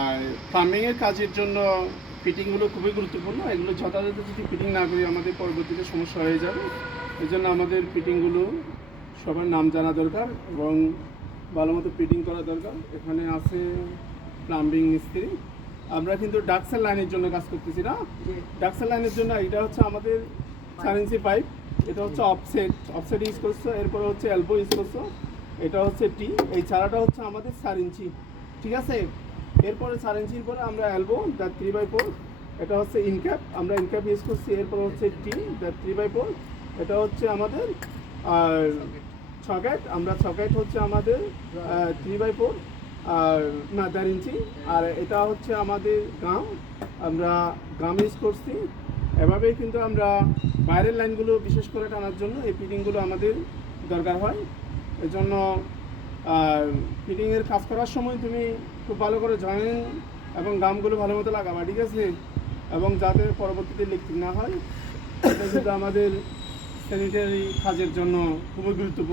আর প্লাম্বিংয়ের কাজের জন্য ফিটিংগুলো খুবই গুরুত্বপূর্ণ। এগুলো যথাযথ যদি ফিটিং না করি আমাদের পরবর্তীতে সমস্যা হয়ে যাবে। এই জন্য আমাদের ফিটিংগুলো সবার নাম জানা দরকার এবং ভালো মতো ফিটিং করা দরকার। এখানে আছে প্লাম্বিং মিস্ত্রি। আমরা কিন্তু ডাক্সের লাইনের জন্য কাজ করতেছি না। ডাক্সের লাইনের জন্য এটা হচ্ছে আমাদের 4 ইঞ্চি পাইপ। এটা হচ্ছে অফসেট ইউজ করছো, এরপরে হচ্ছে এলবো ইউজ করছো, এটা হচ্ছে টি। এই চারাটা হচ্ছে আমাদের 4 ইঞ্চি, ঠিক আছে। এরপরে 4 ইঞ্চির পরে আমরা এলবো দ্য 3/4, এটা হচ্ছে ইনক্যাপ, আমরা ইনক্যাপ ইউজ করছি। এরপর হচ্ছে টি দ্য 3/4, এটা হচ্ছে আমাদের আর ছকেট, আমরা ছকেট হচ্ছে আমাদের 3/4 আর না 1.5 ইঞ্চি। আর এটা হচ্ছে আমাদের গাম, আমরা গাম ইউজ করছি। এভাবেই কিন্তু আমরা বাইরের লাইনগুলো বিশেষ করে টানার জন্য এই ফিটিংগুলো আমাদের দরকার হয়। এজন্য ফিটিংয়ের কাজ করার সময় তুমি খুব ভালো করে জয়েন এবং গামগুলো ভালো মতো লাগাবা, ঠিক আছে, এবং যাতে পরবর্তীতে লিক না হয়। এটা কিন্তু আমাদের স্যানিটারি কাজের জন্য খুবই গুরুত্বপূর্ণ।